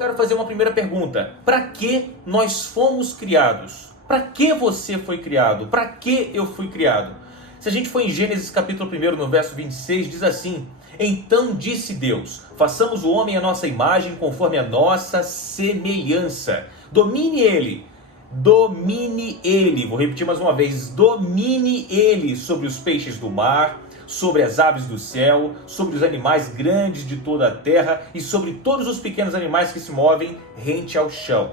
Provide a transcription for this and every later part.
Quero fazer uma primeira pergunta. Para que nós fomos criados? Para que você foi criado? Para que eu fui criado? Se a gente for em Gênesis capítulo 1, no verso 26, diz assim: Então disse Deus, façamos o homem à nossa imagem, conforme a nossa semelhança. Domine ele, vou repetir mais uma vez, domine ele sobre os peixes do mar, sobre as aves do céu, sobre os animais grandes de toda a terra e sobre todos os pequenos animais que se movem rente ao chão.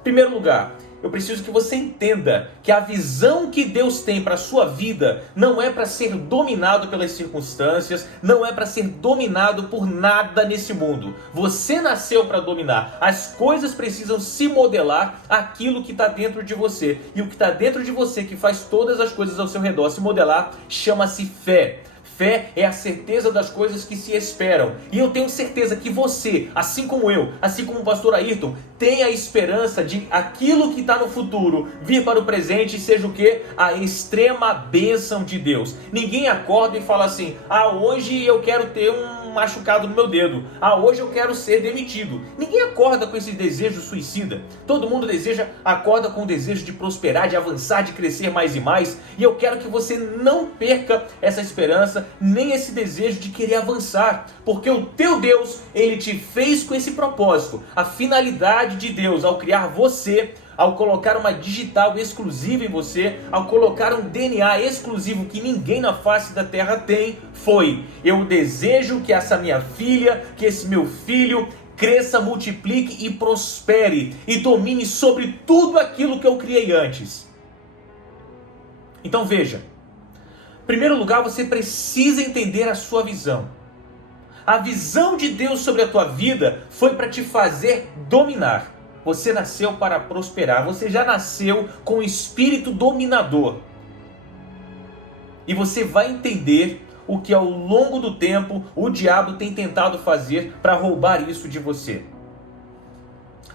Em primeiro lugar, eu preciso que você entenda que a visão que Deus tem para a sua vida não é para ser dominado pelas circunstâncias, não é para ser dominado por nada nesse mundo. Você nasceu para dominar. As coisas precisam se modelar aquilo que está dentro de você. E o que está dentro de você, que faz todas as coisas ao seu redor se modelar, chama-se fé. Fé é a certeza das coisas que se esperam. E eu tenho certeza que você, assim como eu, assim como o pastor Ayrton, tem a esperança de aquilo que está no futuro vir para o presente e seja o quê? A extrema bênção de Deus. Ninguém acorda e fala assim: hoje eu quero ter um machucado no meu dedo. Hoje eu quero ser demitido. Ninguém acorda com esse desejo suicida. Todo mundo acorda com o desejo de prosperar, de avançar, de crescer mais e mais. E eu quero que você não perca essa esperança, nem esse desejo de querer avançar, porque o teu Deus, ele te fez com esse propósito. A finalidade de Deus ao criar você, ao colocar uma digital exclusiva em você, ao colocar um DNA exclusivo que ninguém na face da terra tem, foi: eu desejo que essa minha filha, que esse meu filho cresça, multiplique e prospere e domine sobre tudo aquilo que eu criei antes. Então veja, em primeiro lugar, você precisa entender a sua visão. A visão de Deus sobre a tua vida foi para te fazer dominar. Você nasceu para prosperar. Você já nasceu com o espírito dominador. E você vai entender o que ao longo do tempo o diabo tem tentado fazer para roubar isso de você.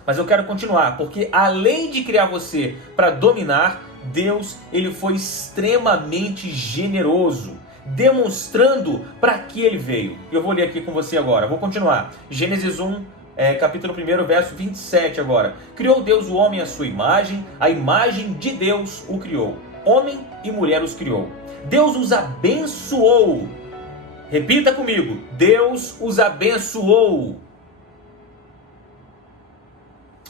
Mas eu quero continuar, porque além de criar você para dominar, Deus, ele foi extremamente generoso, demonstrando para que ele veio. Eu vou ler aqui com você agora, vou continuar. Gênesis 1, capítulo 1, verso 27 agora. Criou Deus o homem à sua imagem, a imagem de Deus o criou. Homem e mulher os criou. Deus os abençoou. Repita comigo: Deus os abençoou.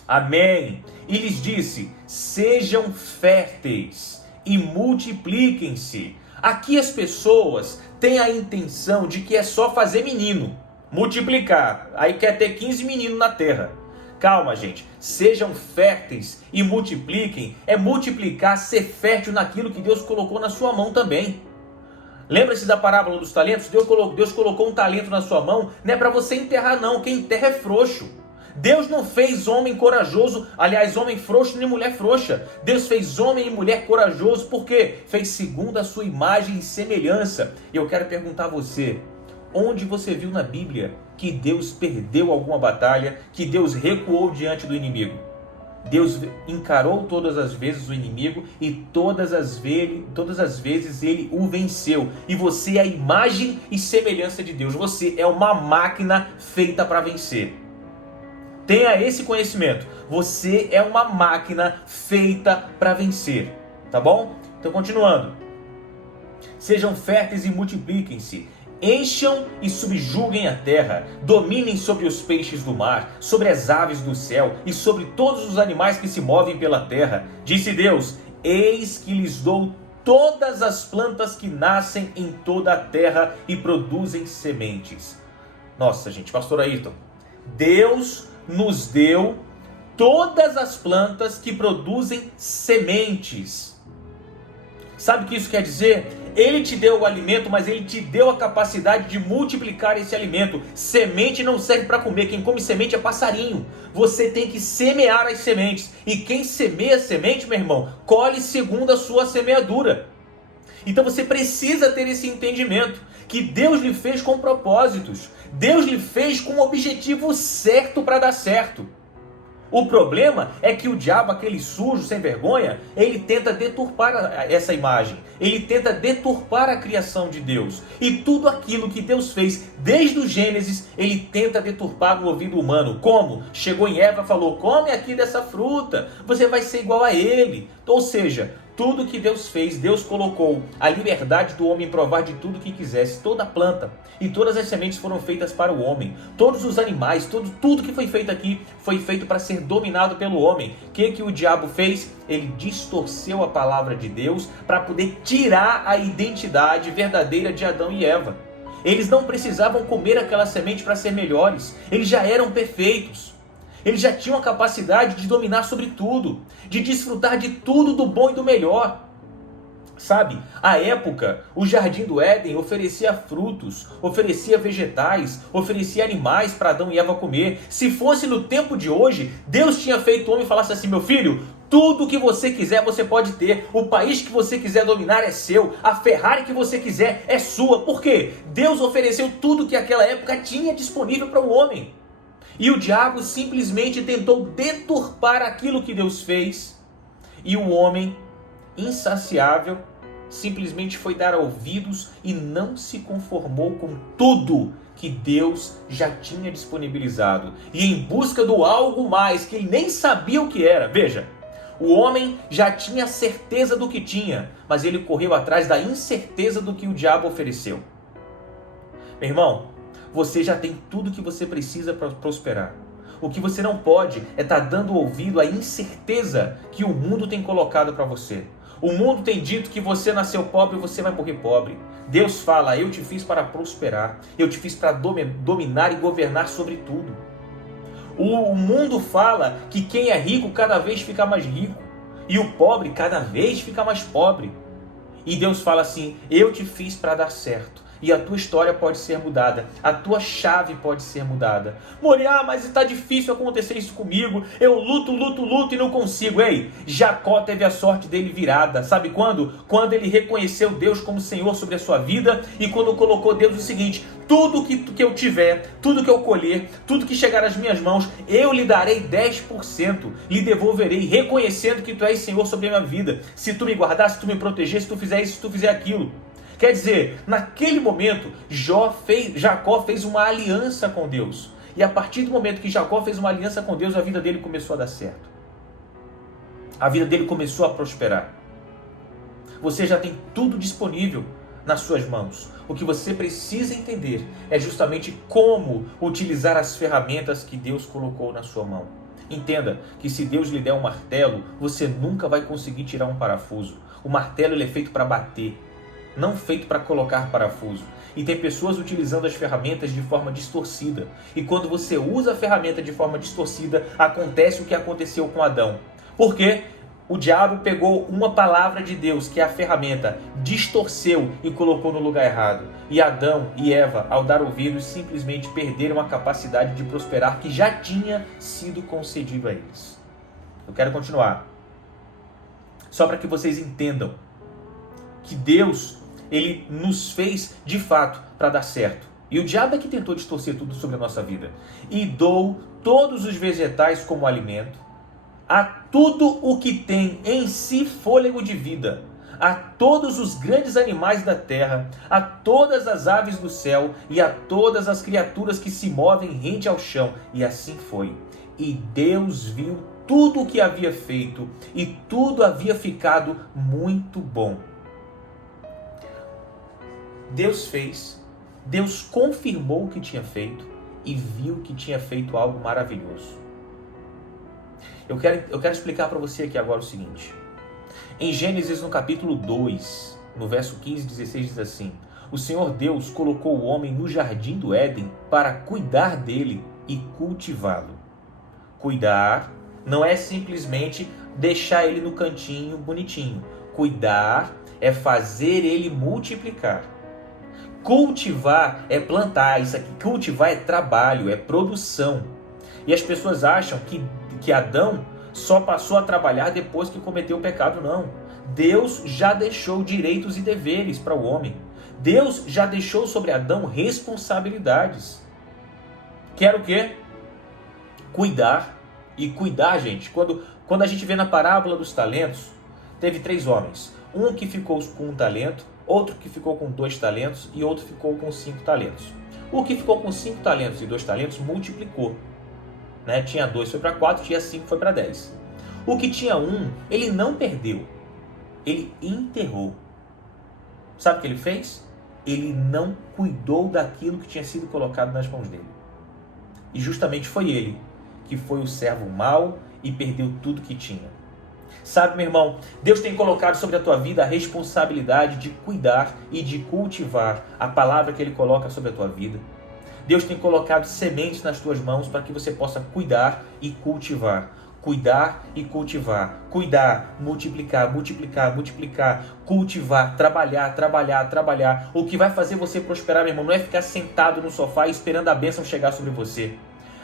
Amém. E lhes disse: sejam férteis e multipliquem-se. Aqui as pessoas têm a intenção de que é só fazer menino, multiplicar. Aí quer ter 15 meninos na terra. Calma, gente. Sejam férteis e multipliquem. É multiplicar, ser fértil naquilo que Deus colocou na sua mão também. Lembra-se da parábola dos talentos? Deus colocou um talento na sua mão. Não é para você enterrar não. Quem enterra é frouxo. Deus não fez homem corajoso, aliás, homem frouxo nem mulher frouxa. Deus fez homem e mulher corajoso, por quê? Fez segundo a sua imagem e semelhança. E eu quero perguntar a você: onde você viu na Bíblia que Deus perdeu alguma batalha, que Deus recuou diante do inimigo? Deus encarou todas as vezes o inimigo e todas as vezes ele o venceu. E você é a imagem e semelhança de Deus. Você é uma máquina feita para vencer. Tenha esse conhecimento. Você é uma máquina feita para vencer. Tá bom? Então, continuando. Sejam férteis e multipliquem-se. Encham e subjuguem a terra. Dominem sobre os peixes do mar, sobre as aves do céu e sobre todos os animais que se movem pela terra. Disse Deus: eis que lhes dou todas as plantas que nascem em toda a terra e produzem sementes. Nossa, gente, pastor Ayrton, Deus nos deu todas as plantas que produzem sementes. Sabe o que isso quer dizer? Ele te deu o alimento, mas ele te deu a capacidade de multiplicar esse alimento. Semente não serve para comer. Quem come semente é passarinho. Você tem que semear as sementes. E quem semeia semente, meu irmão, colhe segundo a sua semeadura. Então você precisa ter esse entendimento, que Deus lhe fez com propósitos. Deus lhe fez com o objetivo certo para dar certo. O problema é que o diabo, aquele sujo, sem vergonha, ele tenta deturpar essa imagem. Ele tenta deturpar a criação de Deus. E tudo aquilo que Deus fez desde o Gênesis, ele tenta deturpar no ouvido humano. Como? Chegou em Eva e falou, come aqui dessa fruta, você vai ser igual a ele. Ou seja, tudo que Deus fez, Deus colocou a liberdade do homem provar de tudo que quisesse, toda a planta e todas as sementes foram feitas para o homem, todos os animais, tudo que foi feito aqui foi feito para ser dominado pelo homem. O que o diabo fez? Ele distorceu a palavra de Deus para poder tirar a identidade verdadeira de Adão e Eva. Eles não precisavam comer aquela semente para ser melhores, eles já eram perfeitos. Eles já tinham a capacidade de dominar sobre tudo, de desfrutar de tudo do bom e do melhor. Sabe, à época, o Jardim do Éden oferecia frutos, oferecia vegetais, oferecia animais para Adão e Eva comer. Se fosse no tempo de hoje, Deus tinha feito o homem e falasse assim, meu filho, tudo que você quiser você pode ter, o país que você quiser dominar é seu, a Ferrari que você quiser é sua. Por quê? Deus ofereceu tudo que aquela época tinha disponível para o homem. E o diabo simplesmente tentou deturpar aquilo que Deus fez. E o homem, insaciável, simplesmente foi dar ouvidos e não se conformou com tudo que Deus já tinha disponibilizado. E em busca do algo mais que ele nem sabia o que era. Veja, o homem já tinha certeza do que tinha, mas ele correu atrás da incerteza do que o diabo ofereceu. Meu irmão, você já tem tudo que você precisa para prosperar. O que você não pode é estar dando ouvido à incerteza que o mundo tem colocado para você. O mundo tem dito que você nasceu pobre e você vai morrer pobre. Deus fala, eu te fiz para prosperar. Eu te fiz para dominar e governar sobre tudo. O mundo fala que quem é rico cada vez fica mais rico. E o pobre cada vez fica mais pobre. E Deus fala assim, eu te fiz para dar certo. E a tua história pode ser mudada. A tua chave pode ser mudada. Moriá, mas está difícil acontecer isso comigo. Eu luto e não consigo. Ei, Jacó teve a sorte dele virada. Sabe quando? Quando ele reconheceu Deus como Senhor sobre a sua vida. E quando colocou Deus o seguinte, tudo que eu tiver, tudo que eu colher, tudo que chegar às minhas mãos, eu lhe darei 10%. Lhe devolverei, reconhecendo que tu és Senhor sobre a minha vida. Se tu me guardar, se tu me proteger, se tu fizer isso, se tu fizer aquilo. Quer dizer, naquele momento, Jacó fez uma aliança com Deus. E a partir do momento que Jacó fez uma aliança com Deus, a vida dele começou a dar certo. A vida dele começou a prosperar. Você já tem tudo disponível nas suas mãos. O que você precisa entender é justamente como utilizar as ferramentas que Deus colocou na sua mão. Entenda que se Deus lhe der um martelo, você nunca vai conseguir tirar um parafuso. O martelo ele é feito para bater, não feito para colocar parafuso. E tem pessoas utilizando as ferramentas de forma distorcida. E quando você usa a ferramenta de forma distorcida, acontece o que aconteceu com Adão. Por quê? O diabo pegou uma palavra de Deus, que é a ferramenta, distorceu e colocou no lugar errado. E Adão e Eva, ao dar ouvidos, simplesmente perderam a capacidade de prosperar que já tinha sido concedido a eles. Eu quero continuar. Só para que vocês entendam que Deus, ele nos fez de fato para dar certo. E o diabo é que tentou distorcer tudo sobre a nossa vida. E dou todos os vegetais como alimento, a tudo o que tem em si fôlego de vida, a todos os grandes animais da terra, a todas as aves do céu e a todas as criaturas que se movem rente ao chão. E assim foi. E Deus viu tudo o que havia feito e tudo havia ficado muito bom. Deus fez, Deus confirmou o que tinha feito e viu que tinha feito algo maravilhoso. Eu quero explicar para você aqui agora o seguinte. Em Gênesis, no capítulo 2, no verso 15 e 16, diz assim: o Senhor Deus colocou o homem no jardim do Éden para cuidar dele e cultivá-lo. Cuidar não é simplesmente deixar ele no cantinho bonitinho. Cuidar é fazer ele multiplicar. Cultivar é plantar. Isso aqui, cultivar é trabalho, é produção. E as pessoas acham que Adão só passou a trabalhar depois que cometeu o pecado. Não. Deus já deixou direitos e deveres para o homem. Deus já deixou sobre Adão responsabilidades. Quer o quê? Cuidar E cuidar, gente, quando a gente vê na parábola dos talentos, teve 3 homens. Um que ficou com 1 talento, outro que ficou com 2 talentos e outro ficou com 5 talentos. O que ficou com 5 talentos e 2 talentos multiplicou. Né? Tinha 2, foi para 4, tinha 5, foi para 10. O que tinha 1, ele não perdeu, ele enterrou. Sabe o que ele fez? Ele não cuidou daquilo que tinha sido colocado nas mãos dele. E justamente foi ele que foi o servo mau e perdeu tudo que tinha. Sabe, meu irmão, Deus tem colocado sobre a tua vida a responsabilidade de cuidar e de cultivar a palavra que Ele coloca sobre a tua vida. Deus tem colocado sementes nas tuas mãos para que você possa cuidar e cultivar. Cuidar e cultivar. Cuidar, multiplicar, multiplicar, multiplicar. Cultivar, trabalhar, trabalhar, trabalhar. O que vai fazer você prosperar, meu irmão, não é ficar sentado no sofá esperando a bênção chegar sobre você.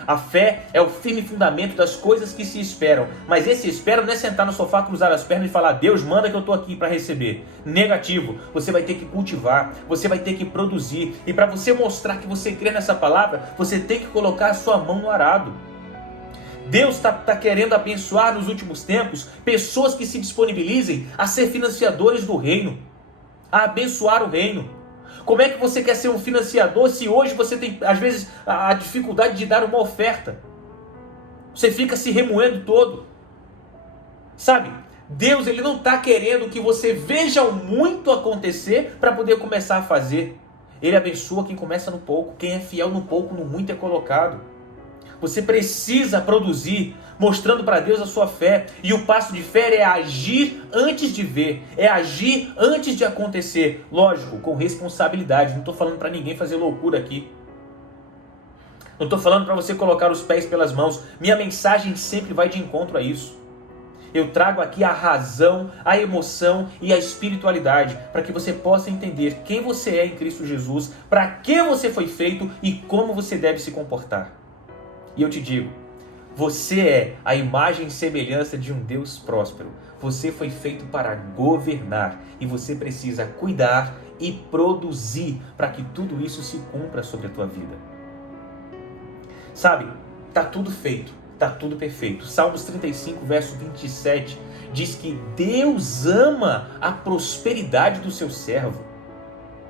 A fé é o firme fundamento das coisas que se esperam. Mas esse espera não é sentar no sofá, cruzar as pernas e falar: Deus manda que eu estou aqui para receber. Negativo. Você vai ter que cultivar, você vai ter que produzir. E para você mostrar que você crê nessa palavra, você tem que colocar a sua mão no arado. Deus está querendo abençoar nos últimos tempos pessoas que se disponibilizem a ser financiadores do reino, a abençoar o reino. Como é que você quer ser um financiador se hoje você tem, às vezes, a dificuldade de dar uma oferta? Você fica se remoendo todo. Sabe, Deus ele não está querendo que você veja o muito acontecer para poder começar a fazer. Ele abençoa quem começa no pouco. Quem é fiel no pouco, no muito é colocado. Você precisa produzir, mostrando para Deus a sua fé. E o passo de fé é agir antes de ver. É agir antes de acontecer. Lógico, com responsabilidade. Não estou falando para ninguém fazer loucura aqui. Não estou falando para você colocar os pés pelas mãos. Minha mensagem sempre vai de encontro a isso. Eu trago aqui a razão, a emoção e a espiritualidade para que você possa entender quem você é em Cristo Jesus, para que você foi feito e como você deve se comportar. E eu te digo, você é a imagem e semelhança de um Deus próspero. Você foi feito para governar e você precisa cuidar e produzir para que tudo isso se cumpra sobre a tua vida. Sabe, está tudo feito, está tudo perfeito. Salmos 35, verso 27 diz que Deus ama a prosperidade do seu servo.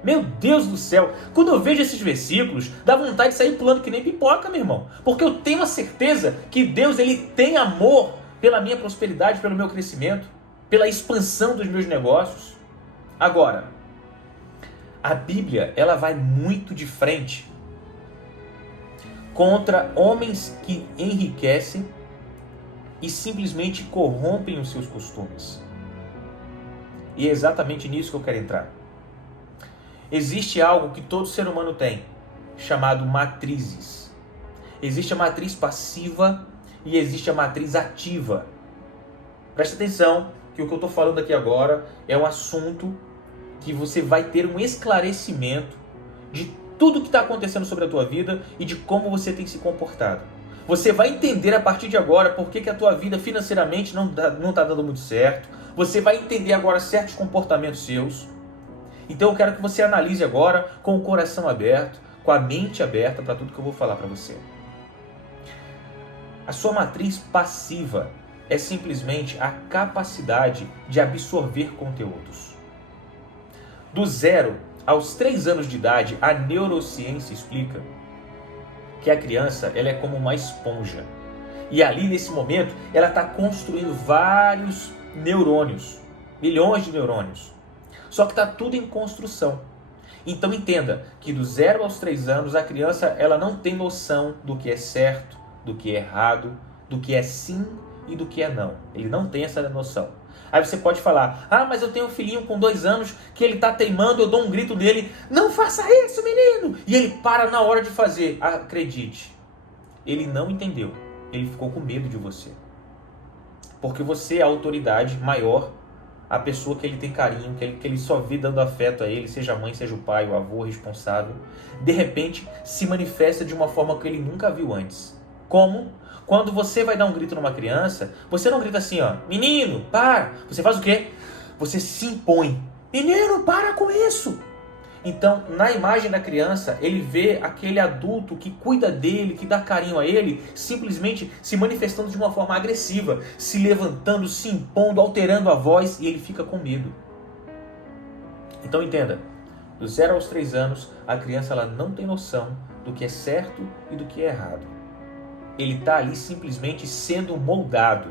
Meu Deus do céu, quando eu vejo esses versículos, dá vontade de sair pulando que nem pipoca, meu irmão. Porque eu tenho a certeza que Deus ele tem amor pela minha prosperidade, pelo meu crescimento, pela expansão dos meus negócios. Agora, a Bíblia ela vai muito de frente contra homens que enriquecem e simplesmente corrompem os seus costumes. E é exatamente nisso que eu quero entrar. Existe algo que todo ser humano tem, chamado matrizes. Existe a matriz passiva e existe a matriz ativa. Presta atenção que o que eu estou falando aqui agora é um assunto que você vai ter um esclarecimento de tudo que está acontecendo sobre a tua vida e de como você tem se comportado. Você vai entender a partir de agora por que a tua vida financeiramente não está dando muito certo. Você vai entender agora certos comportamentos seus. Então eu quero que você analise agora com o coração aberto, com a mente aberta para tudo que eu vou falar para você. A sua matriz passiva é simplesmente a capacidade de absorver conteúdos. Do 0 aos 3 anos de idade, a neurociência explica que a criança ela é como uma esponja. E ali nesse momento ela está construindo vários neurônios, milhões de neurônios. Só que está tudo em construção. Então entenda que do 0 aos 3 anos a criança ela não tem noção do que é certo, do que é errado, do que é sim e do que é não. Ele não tem essa noção. Aí você pode falar: ah, mas eu tenho um filhinho com 2 anos que ele está teimando, eu dou um grito nele: não faça isso, menino! E ele para na hora de fazer. Acredite, ele não entendeu. Ele ficou com medo de você. Porque você é a autoridade maior, a pessoa que ele tem carinho, que ele só vê dando afeto a ele, seja a mãe, seja o pai, o avô responsável, de repente se manifesta de uma forma que ele nunca viu antes. Como? Quando você vai dar um grito numa criança, você não grita assim, ó, menino, para! Você faz o quê? Você se impõe. Menino, para com isso! Então, na imagem da criança, ele vê aquele adulto que cuida dele, que dá carinho a ele, simplesmente se manifestando de uma forma agressiva, se levantando, se impondo, alterando a voz, e ele fica com medo. Então entenda, dos 0 aos 3 anos, a criança ela não tem noção do que é certo e do que é errado. Ele está ali simplesmente sendo moldado.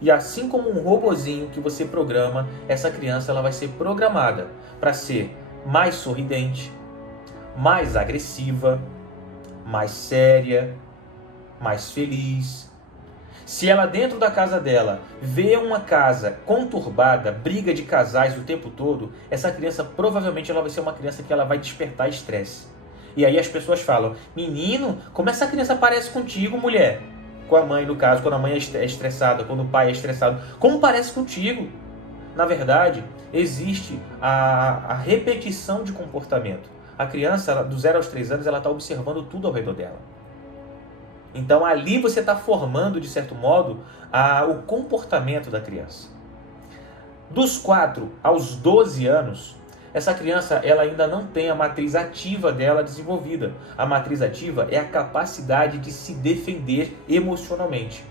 E assim como um robozinho que você programa, essa criança ela vai ser programada para ser mais sorridente, mais agressiva, mais séria, mais feliz. Se ela dentro da casa dela vê uma casa conturbada, briga de casais o tempo todo, essa criança provavelmente ela vai ser uma criança que ela vai despertar estresse. E aí as pessoas falam, menino, como essa criança parece contigo, mulher? Com a mãe, no caso, quando a mãe é estressada, quando o pai é estressado. Como parece contigo? Na verdade, existe a repetição de comportamento. A criança, dos 0 aos 3 anos, ela está observando tudo ao redor dela. Então ali você está formando, de certo modo, o comportamento da criança. Dos 4 aos 12 anos, essa criança ela ainda não tem a matriz ativa dela desenvolvida. A matriz ativa é a capacidade de se defender emocionalmente.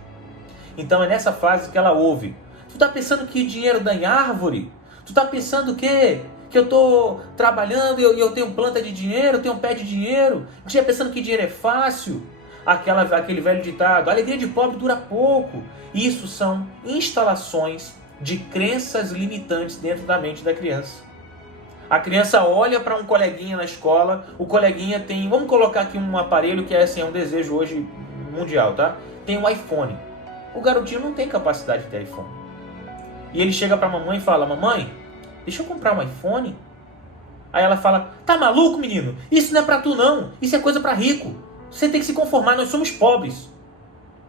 Então é nessa fase que ela ouve. Tu tá pensando que dinheiro dá em árvore? Tu tá pensando que eu tô trabalhando e eu tenho planta de dinheiro, eu tenho pé de dinheiro? Tu tá pensando que dinheiro é fácil? Aquele velho ditado, a alegria de pobre dura pouco. Isso são instalações de crenças limitantes dentro da mente da criança. A criança olha para um coleguinha na escola, o coleguinha tem, vamos colocar aqui um aparelho que é um desejo hoje mundial, tá? Tem um iPhone. O garotinho não tem capacidade de ter iPhone. E ele chega para a mamãe e fala, mamãe, deixa eu comprar um iPhone? Aí ela fala, tá maluco, menino? Isso não é para tu não, isso é coisa para rico. Você tem que se conformar, nós somos pobres.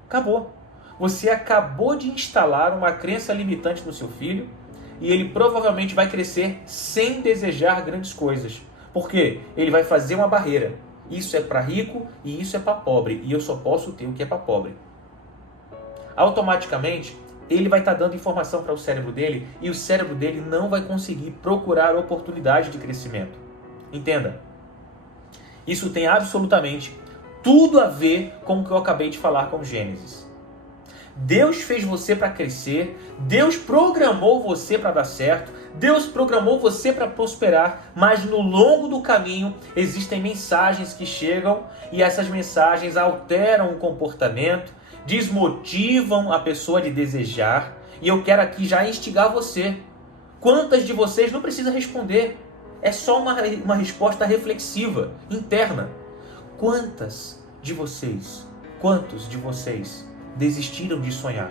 Acabou. Você acabou de instalar uma crença limitante no seu filho e ele provavelmente vai crescer sem desejar grandes coisas. Por quê? Ele vai fazer uma barreira. Isso é para rico e isso é para pobre. E eu só posso ter o que é para pobre. Automaticamente, ele vai estar dando informação para o cérebro dele e o cérebro dele não vai conseguir procurar oportunidade de crescimento. Entenda. Isso tem absolutamente tudo a ver com o que eu acabei de falar com Gênesis. Deus fez você para crescer, Deus programou você para dar certo, Deus programou você para prosperar, mas no longo do caminho existem mensagens que chegam e essas mensagens alteram o comportamento, desmotivam a pessoa de desejar. E eu quero aqui já instigar você. Quantas de vocês não precisa responder? É só uma resposta reflexiva, interna. Quantos de vocês desistiram de sonhar?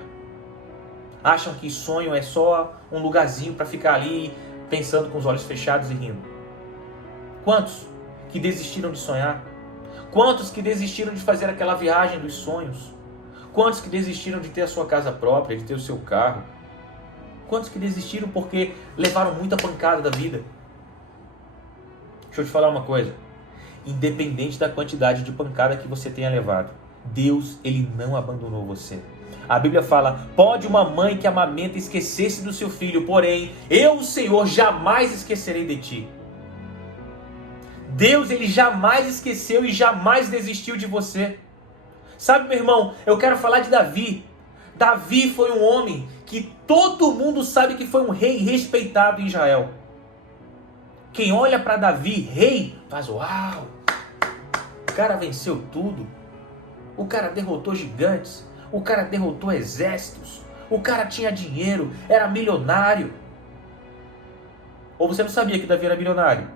Acham que sonho é só um lugarzinho para ficar ali pensando com os olhos fechados e rindo? Quantos que desistiram de sonhar? Quantos que desistiram de fazer aquela viagem dos sonhos? Quantos que desistiram de ter a sua casa própria, de ter o seu carro? Quantos que desistiram porque levaram muita pancada da vida? Deixa eu te falar uma coisa. Independente da quantidade de pancada que você tenha levado, Deus, Ele não abandonou você. A Bíblia fala, pode uma mãe que amamenta esquecer-se do seu filho, porém, eu, o Senhor, jamais esquecerei de ti. Deus, Ele jamais esqueceu e jamais desistiu de você. Sabe, meu irmão, eu quero falar de Davi. Davi foi um homem que todo mundo sabe que foi um rei respeitado em Israel. Quem olha para Davi, rei, faz uau! O cara venceu tudo. O cara derrotou gigantes. O cara derrotou exércitos. O cara tinha dinheiro, era milionário. Ou você não sabia que Davi era milionário?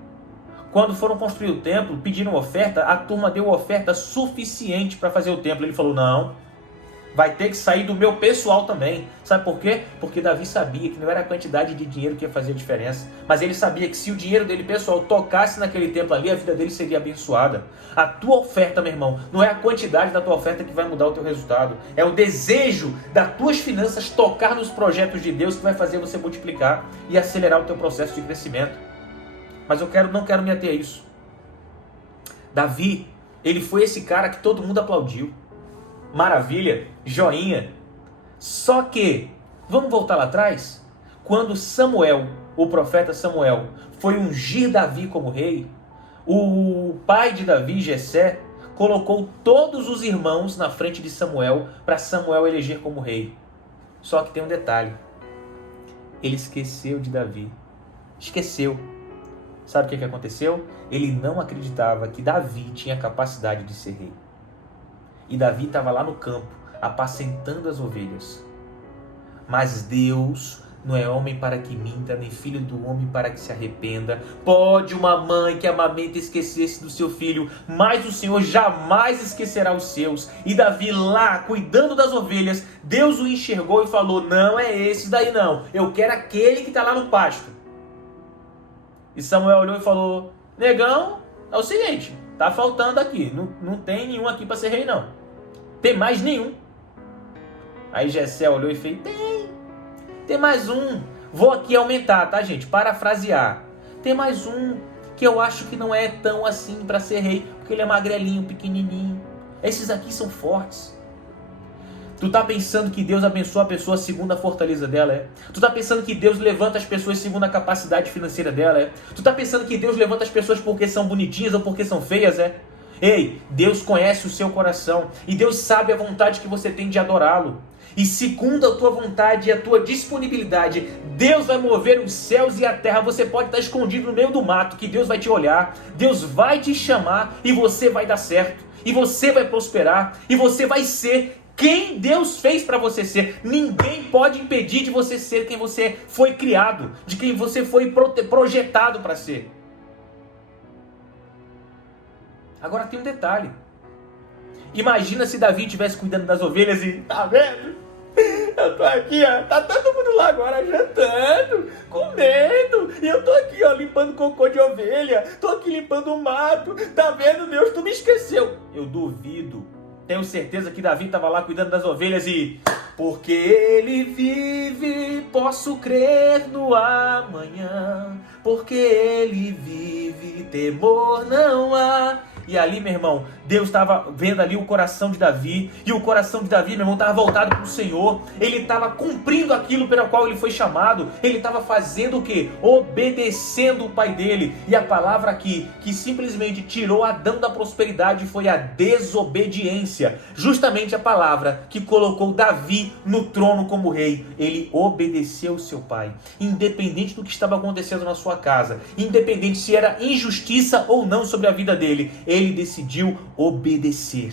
Quando foram construir o templo, pediram oferta, a turma deu oferta suficiente para fazer o templo. Ele falou, não, vai ter que sair do meu pessoal também. Sabe por quê? Porque Davi sabia que não era a quantidade de dinheiro que ia fazer a diferença, mas ele sabia que se o dinheiro dele pessoal tocasse naquele templo ali, a vida dele seria abençoada. A tua oferta, meu irmão, não é a quantidade da tua oferta que vai mudar o teu resultado. É o desejo das tuas finanças tocar nos projetos de Deus que vai fazer você multiplicar e acelerar o teu processo de crescimento. Mas eu não quero me ater a isso. Davi, ele foi esse cara que todo mundo aplaudiu. Maravilha, joinha. Só que, vamos voltar lá atrás? quando Samuel, o profeta Samuel, foi ungir Davi como rei, o pai de Davi, Jessé, colocou todos os irmãos na frente de Samuel para Samuel eleger como rei. Só que tem um detalhe. Ele esqueceu de Davi. Esqueceu. Sabe o que aconteceu? Ele não acreditava que Davi tinha capacidade de ser rei. E Davi estava lá no campo, apacentando as ovelhas. Mas Deus não é homem para que minta, nem filho do homem para que se arrependa. Pode uma mãe que amamenta esquecer-se do seu filho, mas o Senhor jamais esquecerá os seus. E Davi lá, cuidando das ovelhas, Deus o enxergou e falou: não é esse daí não, eu quero aquele que está lá no pasto. E Samuel olhou e falou: negão, é o seguinte, tá faltando aqui, não tem nenhum aqui para ser rei não. Tem mais nenhum. Aí Jessé olhou e fez: tem mais um. Vou aqui aumentar, tá, gente? Parafrasear. Tem mais um que eu acho que não é tão assim para ser rei, porque ele é magrelinho, pequenininho. Esses aqui são fortes. Tu tá pensando que Deus abençoa a pessoa segundo a fortaleza dela, é? Tu tá pensando que Deus levanta as pessoas segundo a capacidade financeira dela, é? Tu tá pensando que Deus levanta as pessoas porque são bonitinhas ou porque são feias, é? Ei, Deus conhece o seu coração e Deus sabe a vontade que você tem de adorá-lo. E segundo a tua vontade e a tua disponibilidade, Deus vai mover os céus e a terra. Você pode estar escondido no meio do mato, que Deus vai te olhar, Deus vai te chamar e você vai dar certo. E você vai prosperar e você vai ser quem Deus fez para você ser. Ninguém pode impedir de você ser quem você foi criado, de quem você foi projetado para ser. Agora tem um detalhe. Imagina se Davi estivesse cuidando das ovelhas e... tá vendo? Eu tô aqui, ó, tá todo mundo lá agora jantando, comendo, e eu tô aqui, ó, limpando cocô de ovelha, tô aqui limpando o mato, tá vendo, Deus, tu me esqueceu. Eu duvido, tenho certeza que Davi estava lá cuidando das ovelhas e... porque ele vive, posso crer no amanhã, porque ele vive, temor não há. E ali, meu irmão, Deus estava vendo ali o coração de Davi. E o coração de Davi, meu irmão, estava voltado para o Senhor. Ele estava cumprindo aquilo pelo qual ele foi chamado. Ele estava fazendo o quê? Obedecendo o pai dele. E a palavra aqui, que simplesmente tirou Adão da prosperidade, foi a desobediência. Justamente a palavra que colocou Davi no trono como rei. Ele obedeceu o seu pai. Independente do que estava acontecendo na sua casa. Independente se era injustiça ou não sobre a vida dele. Ele decidiu obedecer.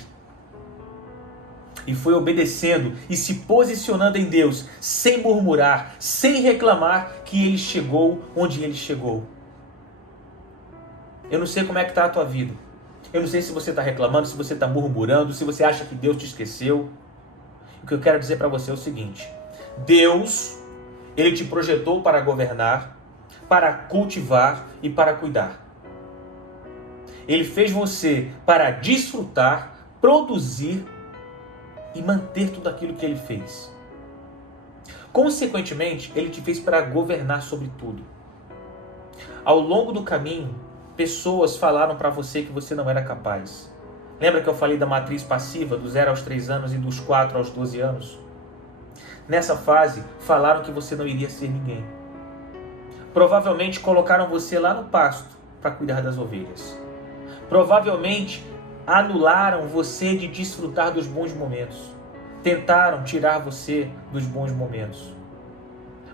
E foi obedecendo e se posicionando em Deus, sem murmurar, sem reclamar, que ele chegou onde ele chegou. Eu não sei como é que está a tua vida. Eu não sei se você está reclamando, se você está murmurando, se você acha que Deus te esqueceu. O que eu quero dizer para você é o seguinte: Deus, Ele te projetou para governar, para cultivar e para cuidar. Ele fez você para desfrutar, produzir e manter tudo aquilo que Ele fez. Consequentemente, Ele te fez para governar sobre tudo. Ao longo do caminho, pessoas falaram para você que você não era capaz. Lembra que eu falei da matriz passiva, dos 0 aos 3 anos e dos 4 aos 12 anos? Nessa fase, falaram que você não iria ser ninguém. Provavelmente colocaram você lá no pasto para cuidar das ovelhas. Provavelmente anularam você de desfrutar dos bons momentos. Tentaram tirar você dos bons momentos.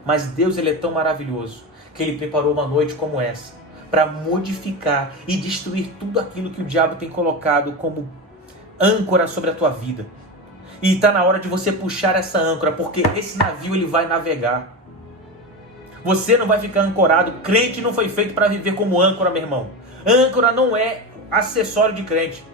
Mas Deus, Ele é tão maravilhoso que Ele preparou uma noite como essa para modificar e destruir tudo aquilo que o diabo tem colocado como âncora sobre a tua vida. E está na hora de você puxar essa âncora, porque esse navio ele vai navegar. Você não vai ficar ancorado. Crente não foi feito para viver como âncora, meu irmão. Âncora não é acessório de crente.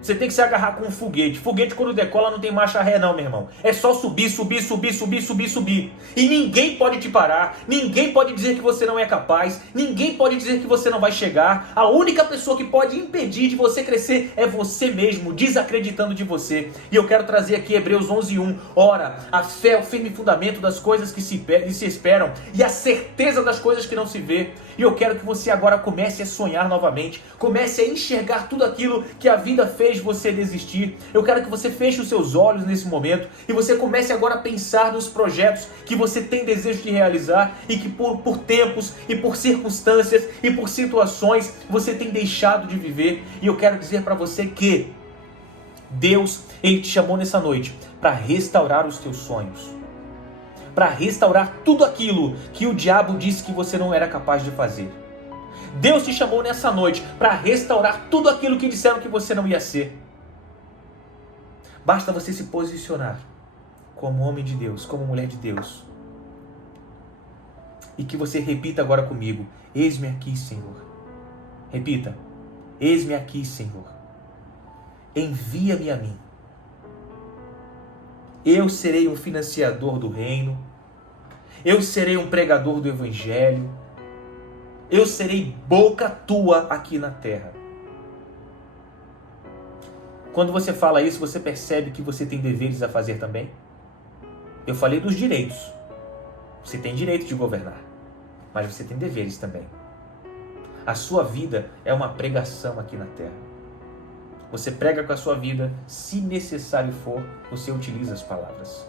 Você tem que se agarrar com um foguete. Foguete quando decola não tem marcha ré não, meu irmão. É só subir, subir, subir, subir, subir, subir. E ninguém pode te parar. Ninguém pode dizer que você não é capaz. Ninguém pode dizer que você não vai chegar. A única pessoa que pode impedir de você crescer é você mesmo, desacreditando de você. E eu quero trazer aqui Hebreus 11:1. Ora, a fé é o firme fundamento das coisas que se esperam e a certeza das coisas que não se vê. E eu quero que você agora comece a sonhar novamente, comece a enxergar tudo aquilo que a vida fez você desistir. Eu quero que você feche os seus olhos nesse momento e você comece agora a pensar nos projetos que você tem desejo de realizar e que por tempos e por circunstâncias e por situações você tem deixado de viver. E eu quero dizer para você que Deus, Ele te chamou nessa noite para restaurar os teus sonhos, para restaurar tudo aquilo que o diabo disse que você não era capaz de fazer. Deus te chamou nessa noite para restaurar tudo aquilo que disseram que você não ia ser. Basta você se posicionar como homem de Deus, como mulher de Deus. E que você repita agora comigo: eis-me aqui, Senhor. Repita: eis-me aqui, Senhor. Envia-me a mim. Eu serei um financiador do reino. Eu serei um pregador do evangelho. Eu serei boca tua aqui na terra. Quando você fala isso, você percebe que você tem deveres a fazer também? Eu falei dos direitos. Você tem direito de governar, mas você tem deveres também. A sua vida é uma pregação aqui na terra. Você prega com a sua vida, se necessário for, você utiliza as palavras.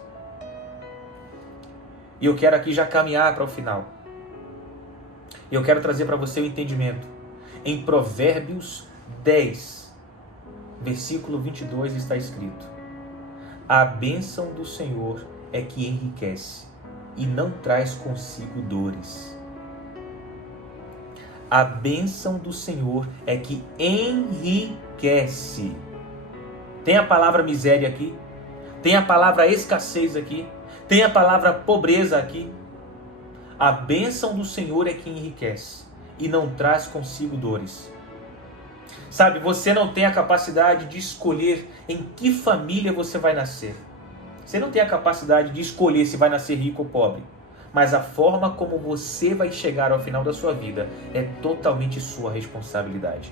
E eu quero aqui já caminhar para o final. Eu quero trazer para você o entendimento. Em Provérbios 10, versículo 22 está escrito: a bênção do Senhor é que enriquece e não traz consigo dores. A bênção do Senhor é que enriquece. Tem a palavra miséria aqui, tem a palavra escassez aqui, tem a palavra pobreza aqui. A bênção do Senhor é que enriquece e não traz consigo dores. Sabe, você não tem a capacidade de escolher em que família você vai nascer. Você não tem a capacidade de escolher se vai nascer rico ou pobre. Mas a forma como você vai chegar ao final da sua vida é totalmente sua responsabilidade.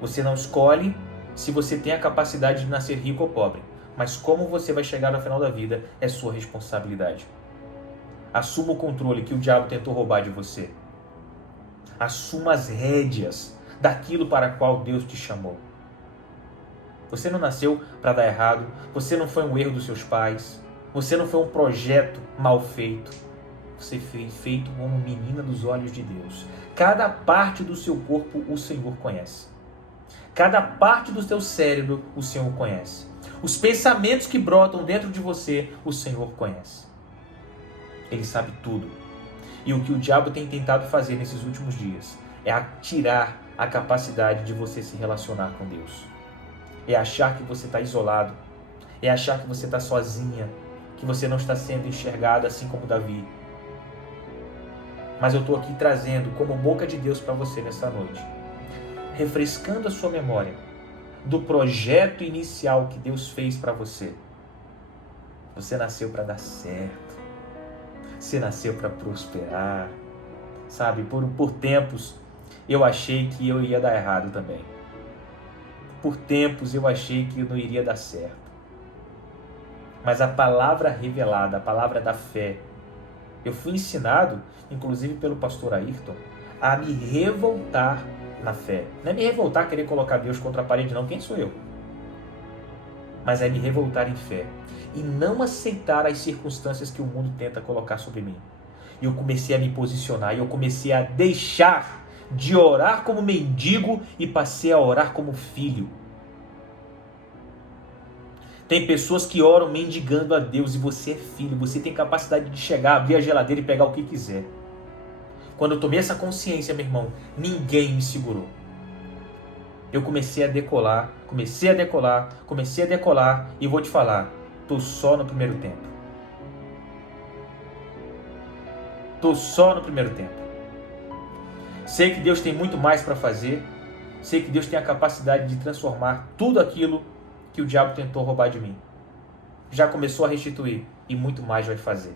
Você não escolhe se você tem a capacidade de nascer rico ou pobre, mas como você vai chegar ao final da vida é sua responsabilidade. Assuma o controle que o diabo tentou roubar de você. Assuma as rédeas daquilo para qual Deus te chamou. Você não nasceu para dar errado, você não foi um erro dos seus pais, você não foi um projeto mal feito. Você foi feito como menina dos olhos de Deus. Cada parte do seu corpo o Senhor conhece. Cada parte do seu cérebro o Senhor conhece. Os pensamentos que brotam dentro de você o Senhor conhece. Ele sabe tudo. E o que o diabo tem tentado fazer nesses últimos dias é tirar a capacidade de você se relacionar com Deus. É achar que você está isolado. É achar que você está sozinha. Que você não está sendo enxergado assim como Davi. Mas eu estou aqui trazendo como boca de Deus para você nessa noite, refrescando a sua memória do projeto inicial que Deus fez para você. Você nasceu para dar certo. Você nasceu para prosperar. Sabe, por tempos eu achei que eu ia dar errado também. Por tempos eu achei que eu não iria dar certo. Mas a palavra revelada, a palavra da fé, eu fui ensinado, inclusive pelo pastor Ayrton, a me revoltar na fé. Não é me revoltar, querer colocar Deus contra a parede, não. Quem sou eu? Mas é me revoltar em fé. E não aceitar as circunstâncias que o mundo tenta colocar sobre mim. E eu comecei a me posicionar, e eu comecei a deixar de orar como mendigo e passei a orar como filho. Tem pessoas que oram mendigando a Deus e você é filho, você tem capacidade de chegar, abrir a geladeira e pegar o que quiser. Quando eu tomei essa consciência, meu irmão, ninguém me segurou. Eu comecei a decolar e vou te falar, tô só no primeiro tempo. Tô só no primeiro tempo. Sei que Deus tem muito mais para fazer, sei que Deus tem a capacidade de transformar tudo aquilo que o diabo tentou roubar de mim. Já começou a restituir e muito mais vai fazer.